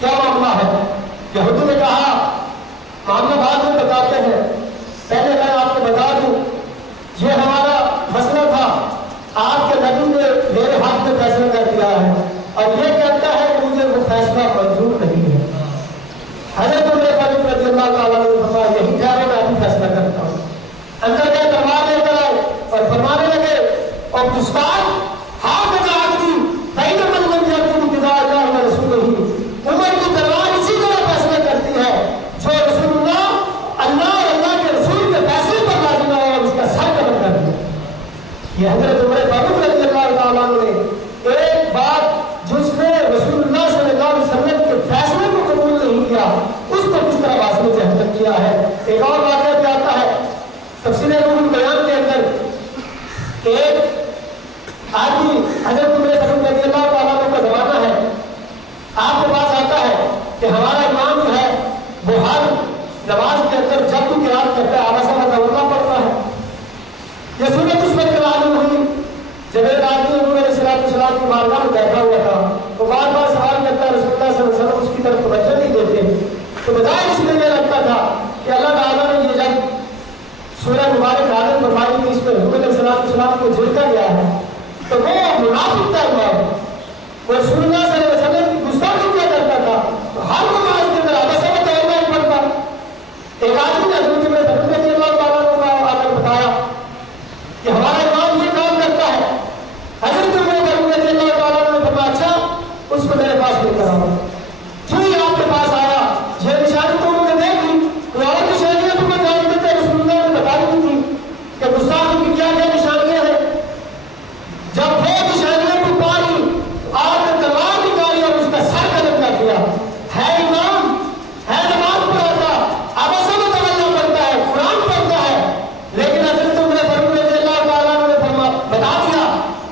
کیا معاملہ ہے؟ یہودی نے کہا معاملہ بعد میں بتاتے ہیں، پہلے میں آپ کو بتا دوں یہ ہمارا مسئلہ تھا، آپ کے نبی نے میرے ہاتھ میں فیصلہ کر دیا ہے اور یہ کہتا ہے کہ مجھے وہ فیصلہ منظور نہیں ہے. حضرت عمر فاروق رضی اللہ تعالیٰ عنہ نے فرمایا یہی ٹھہرو میں ابھی فیصلہ کرتا ہوں. اندر گئے، تلوار لے کر آئے اور فرمانے لگے اور گستاخ ہاتھ میں آدمی بین من لم یکن بقضاء اللہ و رسولہ، عمر کی تلوار اسی طرح فیصلہ کرتی ہے جو رسول اللہ اور اللہ کے رسول کے فیصلے پر لازم ہے اور اس کا سر قلم کر دیا. یہ حضرت عمر فاروق رضی اللہ تعالیٰ عنہ نے ایک بات جس نے رسول اللہ صلی اللہ علیہ وسلم کے فیصلے کو قبول نہیں کیا اس کو کس طرح واصل جہنم کیا ہے. ایک اور واقعہ بھی آتا ہے تفسیر روح البیان کے اندر کہ ایک آدمی حضرت عمر فاروق رضی اللہ تعالیٰ عنہ کا زمانہ ہے، آپ کے پاس آتا ہے کہ ہمارا امام جو ہے وہ ہر نماز کے اندر جب بھی قرات کرتا ہے آبا سما دورنا پڑتا ہے. یہ سنت اس وقت معلوم ہوئی جب ایک آدمی حضور علیہ السلام کی بارگاہ میں بیٹھا ہوا تھا تو بار بار سوال کرتا ہے، رسول اللہ صلی اللہ علیہ وسلم اس کی طرف توجہ نہیں دیتے. تو بظاہر اس لیے یہ لگتا تھا کہ اللہ تعالیٰ نے یہ جب سورہ مبارک نازل فرمائی کہ اس میں حضور علیہ السلام کو جھڑکا گیا ہے تو وہ منافق تھا، وہ رسول اللہ صلی اللہ علیہ وسلم کی گستاخی کیا کرتا تھا تو ہر نماز کے اندر آبا سما دورنا ہی پڑتا. ایک آدمی نے حضرت عمر فاروق رضی اللہ تعالیٰ عنہ کو آ کر بتایا کہ ہمارا امام یہ کام کرتا ہے. حضرت عمر فاروق رضی اللہ تعالیٰ عنہ نے فرمایا اچھا اس کو میرے پاس لے کر آؤ. کیوں یہ آپ کے پاس آیا؟ یہ نشانی تو انہوں نے دیکھ لی، کوئی اور نشانیاں تو میں جانتے تھے، رسول اللہ نے بتا دی تھی کہ گستاخی کی کیا کیا نشانیاں ہیں. جب وہ نشانیاں کو پاری تو آپ نے تلوار نکالی اور اس کا سر قلم کر دیا. ہے امام، ہے نماز پڑھاتا، اب سب تولنا پڑتا ہے، قرآن پڑھتا ہے، لیکن حضرت عمر فاروق رضی اللہ تعالیٰ عنہ نے بتا دیا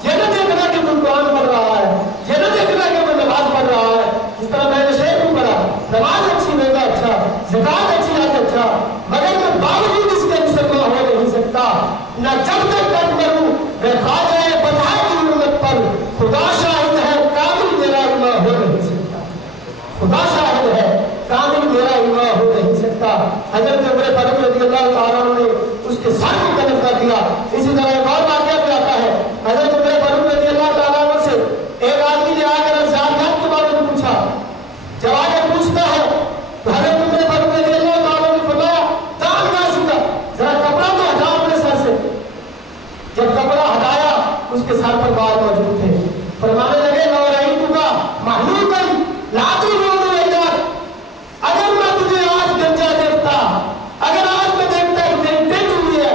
یہ نہ دیکھنا کہ تم قرآن پڑھ رہا ہے، یہ نہ دیکھنا کہ وہ نماز پڑھ رہا ہے. جس طرح میں نے شعر بھی پڑھا نماز اچھی ہوگا اچھا، زکات اچھی ہے اچھا، مگر میں باوجود اس کے مسلمان ہو نہیں سکتا. نہ جب تک تک کروں میں خواجہ بتا کی امت پر خدا شاہد ہے کامل میرا ایمان ہو نہیں سکتا. خدا شاہد ہے کامل میرا ایمان ہو نہیں سکتا. حضرت عمر فاروق رضی اللہ تعالیٰ عنہ نے اس کے سر کو قلم کر دیا. اسی طرح ایک اور واقعہ بھی آتا ہے حضرت عمر فاروق رضی اللہ تعالیٰ عنہ سے ایک آدمی نے آ کر افزاریات کے بارے میں پوچھا. جب آگے پوچھتا ہے تو حضرت عمر فاروق رضی اللہ تعالیٰ عنہ نے فرمایا دان کا سیدھا ذرا کپڑا تو ہٹا اپنے سر سے. جب کپڑا ہٹایا اس کے سر پر بال موجود تھے. فرمانے لگے لو رہی تو کا محلول بن لاتو روڈ ویدار، اگر میں تجھے آج گنجا دیکھتا، اگر آج میں دیکھتا کہ میری ٹیٹ ہوئی ہے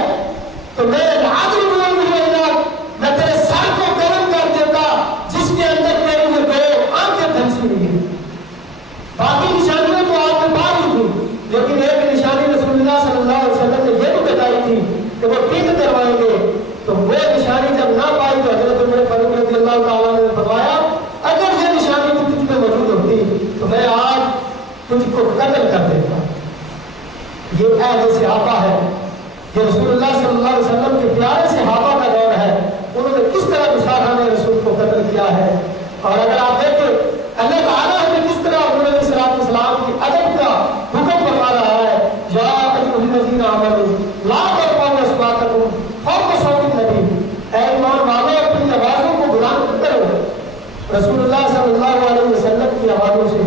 تو میں لاتو روڈ ویدار میں تیرے سر کو گرم کر دیتا جس کے اندر تیری یہ دو آنکھیں دھنسی ہوئی ہیں. باقی نشانیاں تو آپ نے پا لی تھی، لیکن ایک نشانی رسول اللہ صلی اللہ علیہ وسلم نے یہ بھی بتائی تھی کہ وہ ٹیک کروائیں گے. تو وہ نشانی جب نہ پائی تو حضرت عمر فاروق رضی اللہ تعالیٰ نے فرمایا اگر یہ نشانی تجھ میں موجود ہوتی تو میں آج تجھ کو قتل کر دیتا. یہ عہد صحابہ ہے، یہ رسول اللہ صلی اللہ علیہ وسلم کے پیارے صحابہ کا دور ہے. انہوں نے کس طرح گستاخانہ رسول کو قتل کیا ہے. اور اگر آپ دیکھیں اللہ تعالیٰ نے کس طرح حضور علیہ السلام کی ادب کا حکم فرما رہا ہے یا ایھا الذین آمنوا لا ترفعوا اصواتکم فوق صوت النبی، اے ایمان والو اپنی آوازوں کو بلند مت کرو رسول اللہ صلی اللہ علیہ وسلم کی آوازوں سے.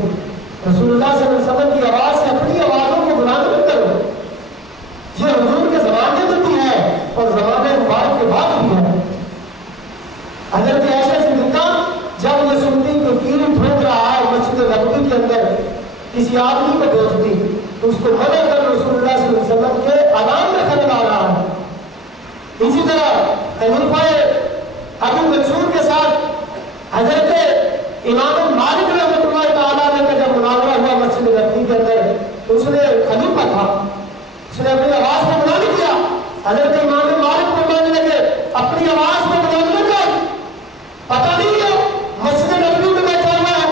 رسول اللہ صلی اللہ علیہ وسلم کی آواز سے اپنی آوازوں کو بلند مت کرو. یہ حضور کے زمانے میں بھی ہے اور زمانے مبارک کے بعد بھی ہے. حضرت عائشہ صدیقہ کسی آدمی کو بھیجتی تو اس کو منع کر رسول اللہ صلی اللہ علیہ وسلم کے اعلان میں خلل آ رہا ہے۔ اسی طرح خلیفہ ابو منصور کے ساتھ حضرت امام مالک رحمۃ اللہ تعالیٰ علیہ کا جب مناظرہ ہوا مسجد نبوی کے اندر تو اس نے خلیفہ تھا، اس نے اپنی آواز کو بلند کیا، حضرت امام مالک کو بلانے لگے اپنی آواز کو بلند نہ کر، پتہ نہیں ہے مسجد نبوی میں بیٹھا ہوا ہے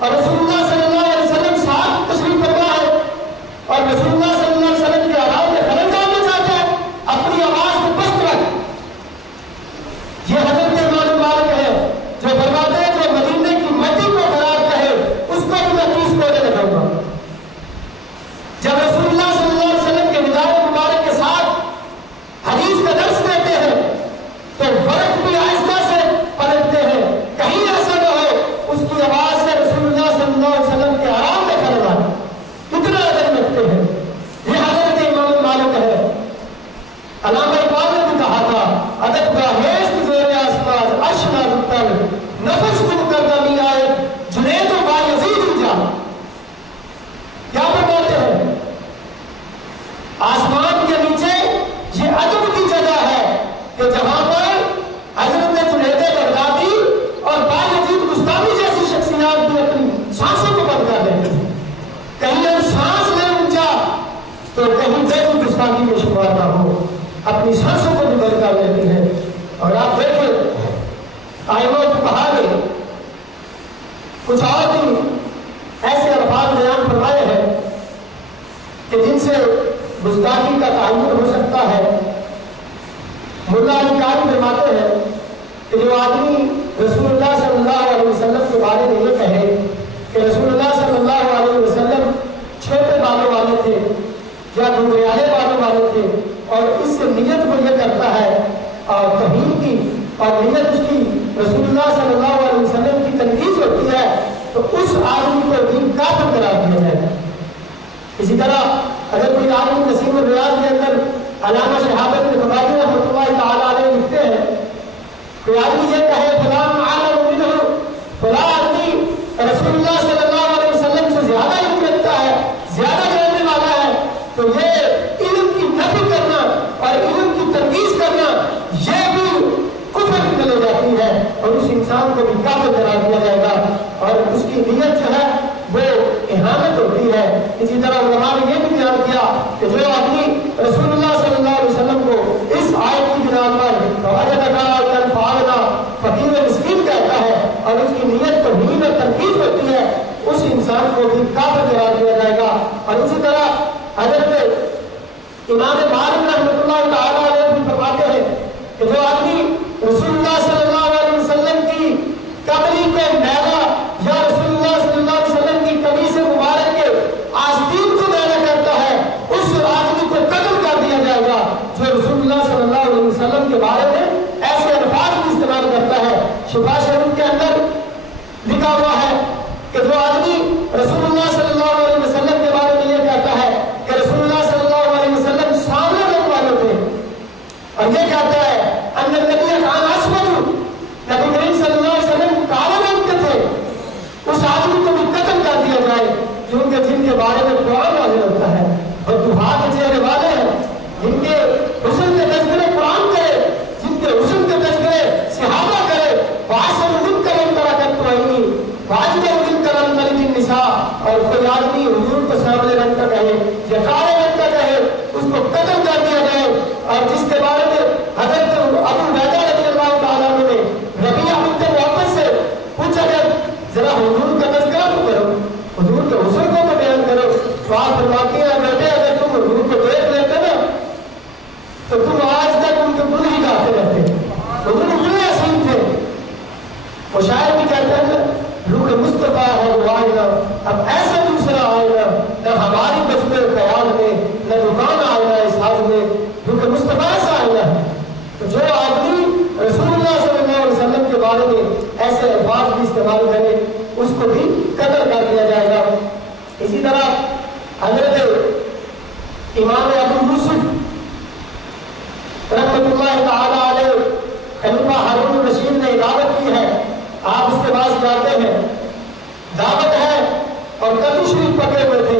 اور رسول اللہ صلی اللہ علیہ وسلم ساتھ تشریف فرما ہے اور رسول اللہ صلی اللہ علیہ وسلم کے آرام میں خلل ڈالنا چاہتا ہے، اپنی آواز کو پست رکھ۔ یہ حضرت امام مالک ہے جو فرماتے ہیں جو مدینے کی مٹی کو خراب کہے اس کو بھی میں 30 کوڑے لگاؤں گا۔ جب رسول اللہ صلی اللہ علیہ وسلم کے ندائے مبارک کے ساتھ حدیث کا درس دیتے ہیں تو فرق بھی آہستہ سے پلٹتے ہیں، کہیں ایسا نہ ہو اس کی آواز سے رسول اللہ صلی اللہ علیہ وسلم کے آرام میں خلل آئے، اتنا ادب رکھتے ہیں۔ یہ حضرت امام مالک ہے۔ علامہ اقبال نے بھی کہا تھا ادب کا ہیست زیر آسمان عرش نازکتر نفس گم کردہ می آئے جنید و بایزید جا۔ کیا فرماتے ہیں؟ آسمان کے نیچے یہ ادب کی جگہ ہے کہ جہاں پر حضرت جنید بغدادی اور بایزید بستامی جیسی شخصیات بھی اپنی سانسوں کو بند کر دیتے ہیں، کہیں ہم سانس لیں اونچا تو کہیں بیت بستانی میں شمار نہ ہو، اپنی سانسوں کو بھی بند کر لیتی ہے۔ اور آپ دیکھیں آئمہ فقہا نے کچھ اور بھی ایسے الفاظ بیان فرمائے ہیں کہ جن سے گستاخی کا تعین ہو سکتا ہے۔ ملا علی قاری فرماتے ہیں کہ جو آدمی رسول اللہ صلی اللہ علیہ وسلم کے بارے میں یہ کہے کہ رسول اللہ صلی اللہ علیہ وسلم چھوٹے بالوں والے تھے یا گھنگریالے بالوں والے تھے اور اس سے نیت کو یہ کرتا ہے اور توہین کی اور نیت اس کی رسول اللہ صلی اللہ علیہ وسلم کی تنقید ہوتی ہے تو اس آدمی کو دین کافر قرار دیا جائے گا۔ اسی طرح اگر کوئی آدمی نسیم الریاض کے اندر علامہ شہابت الفقاہی رحمۃ اللہ تعالیٰ علیہ لکھتے ہیں کوئی آدمی یہ کہے فلان عالم منہ، فلاں آدمی رسول اللہ صلی اللہ علیہ وسلم سے زیادہ علم رکھتا ہے، زیادہ جاننے والا ہے، تو یہ علم کی نفی کرنا اور علم کی تنقید کرنا یہ بھی کفر میں لے جاتی ہے اور اس انسان کو بھی کافر قرار دیا جائے گا اور اس کی نیت جو ہے وہ اہانت ہوتی ہے۔ اسی طرح علماء نے یہ بھی بیان کیا کہ جو آدمی رسول اللہ صلی اللہ علیہ وسلم کو اس آیت کی بنا پر فقیر مسکین کہتا ہے اور اس کی نیت توہین اور تنقید ہوتی ہے اس انسان کو بھی کافر قرار دیا جائے گا۔ اور اسی طرح حضرت امام مالک رحمۃ اللہ تعالیٰ علیہ بھی فرماتے ہیں کہ جو آدمی رسول اللہ صلی اللہ علیہ وسلم کی قبری کو میلا یا رسول اللہ صلی اللہ علیہ وسلم کی قمیص مبارک کے آستین کو میلا کرتا ہے اس آدمی کو قتل کر دیا جائے گا جو رسول اللہ صلی اللہ علیہ وسلم کے بارے میں ایسے الفاظ بھی استعمال کرتا ہے۔ شفا شریف کے اندر لکھا ہوا ہے کہ جو آدمی رسول اللہ صلی اللہ علیہ وسلم کے بارے میں یہ کہتا ہے کہ رسول اللہ صلی اللہ علیہ وسلم سامنے رنگ والے تھے اور یہ کہتا ہے ان النبی کان اسود، نبی کریم صلی اللہ علیہ وسلم کالے رنگ کے تھے، اس آدمی کو بھی قتل کر دیا جائے کیونکہ جن کے بارے میں قرآن نازل ہوتا ہے اور دہا کے چہرے والے ہیں جن کے حسن کے تذکرے قرآن کرے، جن کے حسن کے تذکرے صحابہ کرے، واسن من کرم ترکت وعینی واجب من کرم ملک النساء، اور کوئی آدمی حضور کو سامنے رنگ کا کہے یا کالے رنگ کا کہے اس کو قتل کر دیا جائے۔ اور جس کے بارے میں حضرت ابو عبیدہ رضی اللہ تعالیٰ عنہ نے ربیعہ بنت معوذ سے پوچھا کہ ذرا حضور کا تذکرہ تو کرو، حضور کے حسن کو تو بیان کرو، تو آپ فرماتے ہیں بیٹے اگر تم حضور کو دیکھ لیتے نا تو تم آج تک ان کے گل ہی گاتے رہتے، حضور اتنے حسین تھے۔ وہ شاعر بھی کہتے ہیں روح مصطفیٰ ہے وہ آئینہ، اب ایسا دوسرا آئینہ نہ ہماری بچتے خیال میں نہ دکان آئینہ اس حال میں، روح مصطفیٰ ایسا آئینہ ہے۔ تو جو آدمی رسول اللہ صلی اللہ علیہ وسلم کے بارے میں ایسے الفاظ بھی استعمال کرے اس کو بھی قتل کر دیا جائے گا۔ اسی طرح حضرت امام ابو یوسف رحمۃ اللہ تعالیٰ علیہ خلیفہ ہارون الرشید نے دعوت کی ہے، آپ اس کے پاس جاتے ہیں، دعوت ہے اور کبھی شریف پکڑے ہوئے تھے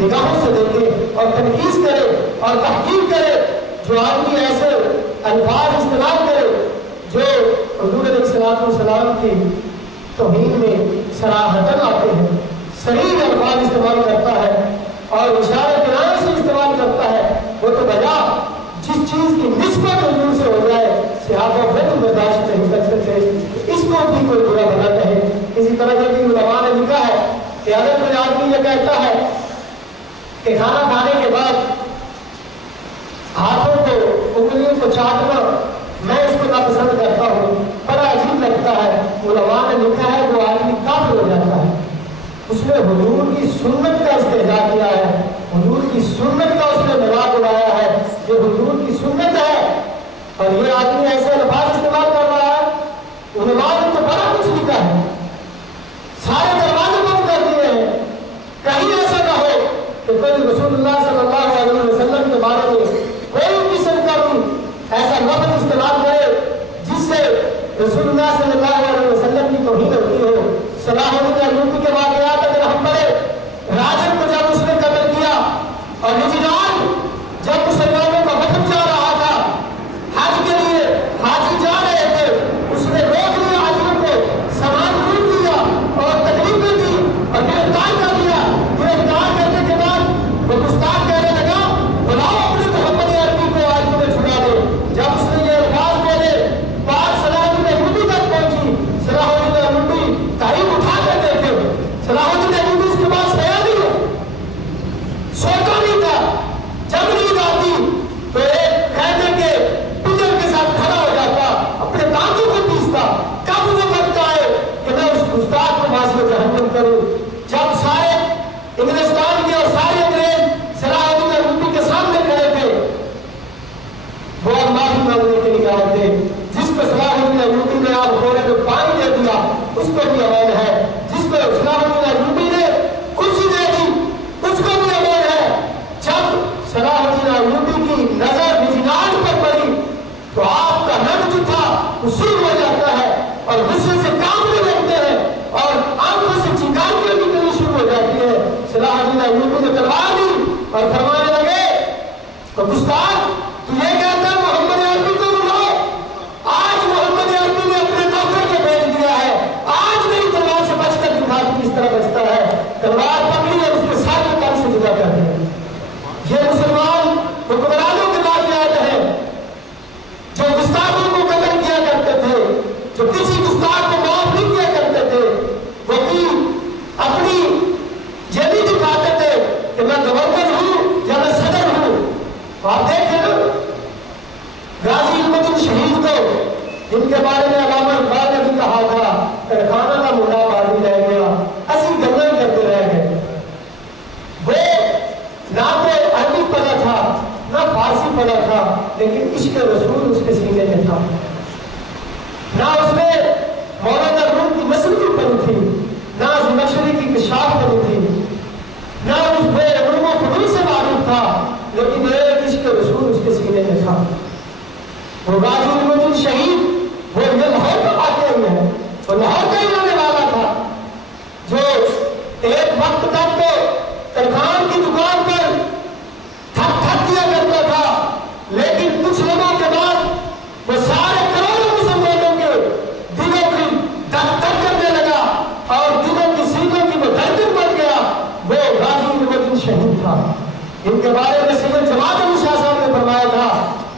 نگاہوں سے دیکھے اور تنقید کرے اور تحقیق کرے، جو آدمی ایسے الفاظ استعمال کرے جو حضور علیہ السلام کی توہین میں صراحتاً آتے ہیں، صحیح الفاظ استعمال کرتا ہے اور اشارہ کنایہ سے استعمال کرتا ہے، وہ تو بجا جس چیز کی نسبت حضور سے ہو جائے صحابہ خود برداشت نہیں کر سکتے، اس کو بھی کوئی برا بنا کہے۔ اسی طرح یہ بھی علماء نے لکھا ہے کہ اگر کوئی آدمی یہ کہتا ہے کہ کھانا کھانے کے بعد ہاتھوں کو انگلیوں کو چاٹنا میں اس کو ناپسند کرتا ہوں، بڑا عجیب لگتا ہے، علماء نے لکھا ہے وہ آدمی کافر ہو جاتا ہے، اس نے حضور کی سنت کا استہزاء کیا ہے، حضور کی سنت کا اس نے مذاق اڑایا ہے، یہ حضور کی سنت ہے اور یہ آدمی ایسے الفاظ استعمال کر رہا ہے۔ علماء نے تو بڑا کچھ لکھا ہے، سارے دروازے بند کر دیے ہیں، کہیں ایسا نہ ہو کہ کوئی رسول اللہ صلی اللہ علیہ وسلم کے بارے میں کوئی قسم کا بھی ایسا لفظ استعمال کرے جس سے رسول اللہ صلی اللہ علیہ وسلم کی توہین ہوتی ہو۔ صلاح الدین ایوبی کے واقعات اگر ہم پڑھے، راجن کو جب اس نے قتل کیا اور نجران جب مسلمانوں کا وفد جا رہا تھا حج کے لیے، حاجی جا رہے تھے، اس نے روک لیا حاجیوں کو، سامان لوٹ لیا اور تکلیفیں دی اور گرفتار کر دیا۔ گرفتار کرنے کے بعد وہ گستاخ کہنے لگا بلاؤ اپنے محمد عربی کو آج تمہیں چھڑا دے۔ جب اس نے یہ الفاظ بولے بات صلاح الدین ایوبی تک پہنچی، صلاح الدین ایوبی تاریخ اٹھا کر دیکھے، صلاح الدین ایوبی اس کے پاس خیال نہیں ہے، سوچا نہیں تھا، جب نیند آتی تو ایک خیمے کے پلر کے ساتھ کھڑا ہو جاتا، اپنے دانتوں کو پیستا، کب وہ وقت آئے کہ میں اس گستاخ کو باعث جہنم کروں۔ جب سارے انگلستان کے اور سارے انگریز صلاح الدین ایوبی کے سامنے کھڑے تھے، وہ معافی مانگنے کے لیے آئے تھے، جس کو صلاح الدین ایوبی نے آپ گھوڑے کو پانی دے دیا اس کو بھی امان ہے، جس کو صلاح الدین ایوبی نے کرسی دے دی اس کو بھی امان ہے۔ جب صلاح الدین ایوبی کی نظر وجدان پر پڑی تو آپ کا رنگ جو تھا وہ شروع ہو جاتا ہے اور غصے سے کانپنے لگتے ہیں اور آنکھوں سے چنگاریاں نکلنی شروع ہو جاتی ہے۔ صلاح الدین ایوبی نے تلوار دی اور فرمانے لگے تو گستاخ تو یہ کہتا ہے محمد عربی کو بلاؤ، آج محمد عربی نے اپنے نوکر کو بھیج دیا ہے، آج میری تلوار سے بچ کر دکھا کس طرح بچتا ہے۔ تلوار پکڑی اور اس کے ساتھ کام سے جدا کر دیا۔ یہ مسلمان حکمرانوں کے واقعات ہیں جو گستاخوں کو قتل کیا کرتے تھے، جو کسی گستاخ کو معاف نہیں کیا کرتے تھے، وہ بھی اپنی یہ نہیں دکھاتے تھے کہ میں گورنر ہوں یا میں صدر ہوں۔ آپ دیکھیں نا غازی علم الدین شہید کو جن کے بارے میں علامہ اقبال نے بھی کہا تھا کارخانہ کا موٹا باقی رہ گیا، ایسی گلیں کرتے رہ گئے۔ وہ نہ تو عربی پڑھا تھا نہ فارسی پڑھا تھا، لیکن عشق رسول اس کے سینے میں تھا۔ نہ اس نے مولانا روم کی مسلم پڑھی تھی، نہ زمخشری کی کشاف پڑھی تھی، نہ اس بے علوم و فضول سے معروف تھا، لیکن ایک عشق رسول اس کے سینے میں تھا۔ وہ غازی علم الدین شہید وہ یہ لاہور کا واقعہ ہی ہے، وہ لاہور کا ہی رہنے والا تھا، جو ایک وقت تک تو ترخان کی دکان پر تھک تھک کیا کرتا تھا، لیکن کچھ لوگوں کے بعد وہ سارے کروڑوں مسلمانوں کے دلوں کی دھک دھک کرنے لگا اور دلوں کی سینوں کی وہ دھڑکن بن گیا۔ وہ غازی علم الدین شہید تھا۔ ان کے بارے میں سید جماعت علی شاہ صاحب نے فرمایا تھا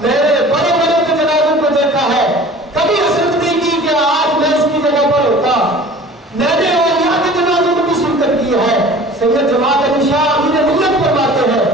میں نے بڑے بڑوں کے جنازوں کو دیکھا ہے، کبھی حسرت نہیں کی کہ آج میں اس کی جگہ پر ہوتا۔ میں نے اولیاء کے جنازوں میں بھی شرکت کی ہے، سید جماعت علی شاہ امیر ملت فرماتے ہیں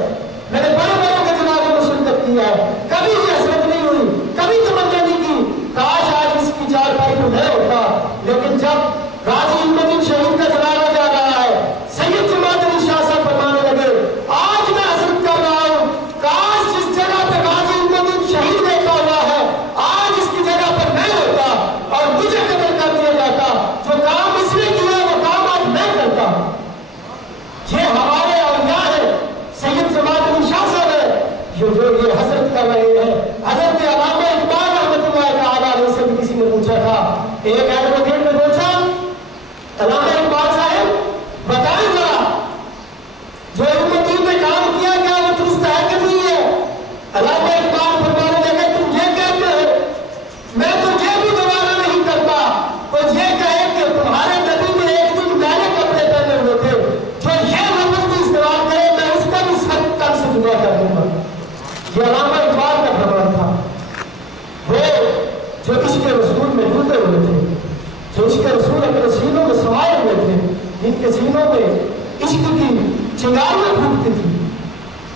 میں نے بڑے بڑوں کے جنازوں میں شرکت کی ہے، کبھی یہ حسرت نہیں ہوئی، کبھی تمنا نہیں کی کاش آج اس کی چار پائی کو میں ہوتا۔ لیکن جب غازی علم الدین شہید کا جنازہ جا رہا ہے، سید جماعت علی شاہ صاحب فرمانے لگے آج میں حسرت کر رہا ہوں کاش جس جگہ پہ غازی علم الدین شہید بیٹھا ہوا ہے آج اس کی جگہ پر میں ہوتا اور مجھے قتل کر دیا جاتا، جو کام اس نے کیا وہ کام آج میں کرتا۔ یہ ہمارے اولیاء ہیں، سید جماعت علی شاہ صاحب ہے جو یہ حسرت کر رہے ہیں۔ حضرت علامہ اقبال رحمۃ اللہ تعالیٰ علیہ سے بھی کسی نے پوچھا تھا، ایک ایڈوکیٹ نے پوچھا علامہ اقبال صاحب بتائیں ذرا جو علم الدین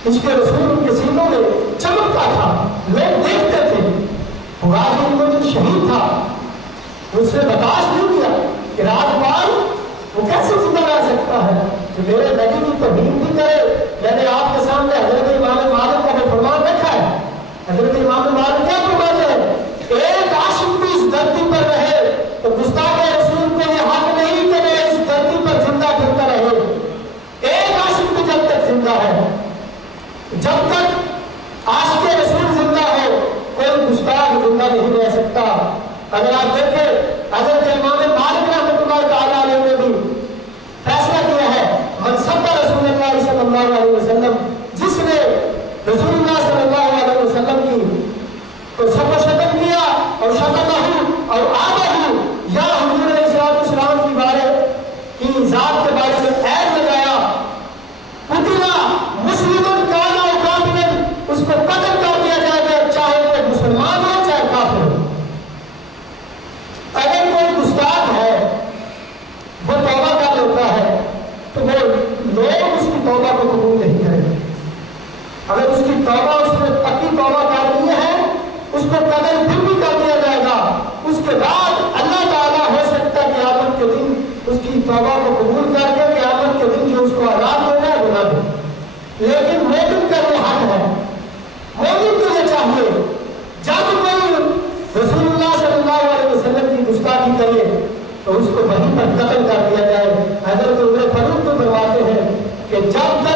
عشق رسول ان کے سینوں میں چمکتا تھا، لوگ دیکھتے تھے۔ غازی کو جو شہید تھا اس نے برداشت نہیں کیا کہ راجپال وہ کیسے زندہ رہ سکتا ہے کہ میرے نبی کی توہین بھی کرے۔ میں نے آپ کے سامنے حضرت امام مالک کا وہ فرمان رکھا ہے۔ حضرت امام مالک کیا فرماتے ہیں؟ ایک عاشق بھی اس دھرتی پر رہے تو گستاخ رسول کو یہ حق نہیں کہ وہ اس دھرتی پر زندہ پھرتا رہے۔ ایک عاشق بھی جب تک زندہ ہے، جب تک عاشق رسول زندہ ہو، کوئی گستاخ زندہ نہیں رہ سکتا۔ اگر آپ دیکھیں حضرت امام مالک رحمۃ اللہ تعالیٰ علیہ نے بھی فیصلہ کیا ہے، من سب رسول اللہ صلی اللہ علیہ وسلم، جس نے رسول اللہ صلی اللہ علیہ وسلم کی تو سب و شتم کیا اور شتمہ اور آبہ یا حضور علیہ السلام کی بارے کی ذات کے بارے میں عیب لگایا، قتل مسلم کانا و کافر، اس کو قتل کر دیا جائے گا چاہے وہ مسلمان ہو چاہے کافر ہو۔ اگر کوئی گستاخ ہے وہ توبہ کر لیتا ہے تو وہ لوگ اس کی توبہ کو قبول نہیں کریں گے۔ اگر اس کی توبہ اس نے پکی توبہ کر لی ہے، اس کو قتل پھر بھی کر دیا جائے گا، اس کے بعد اللہ تعالیٰ ہو سکتا ہے قیامت کے دن اس کی توبہ کو قبول کر کے قیامت کے دن جو اس کو عذاب دینا ہے وہ نہ دے۔ لیکن مومن کا یہ حق ہے، مومن کو یہ چاہیے جب کوئی رسول اللہ صلی اللہ علیہ وسلم کی گستاخی کرے تو اس کو وہیں پر قتل کر دیا جائے۔ حضرت عمر فاروق کو فرماتے ہیں کہ جب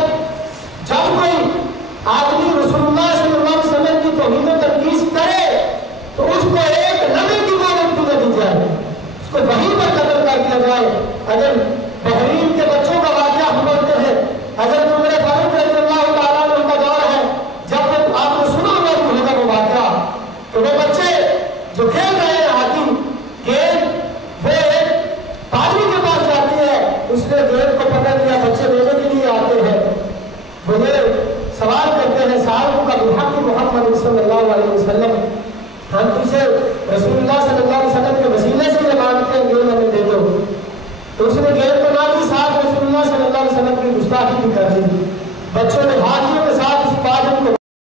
کوئی آدمی رسول اللہ صلی اللہ علیہ وسلم کی توہین و تنقیص کرے تو اس کو ایک لمحے کی مہلت بھی نہ دی جائے، اس کو وہیں پر قتل کر دیا جائے۔ اگر بحرین کے بچوں کا واقعہ ہم بولتے ہیں، حضرت عمر فاروق رضی اللہ تعالیٰ عنہ کا دور ہے، جب آپ نے سنا ہوگا وہ واقعہ، تو وہ بچے جو کھیل رہے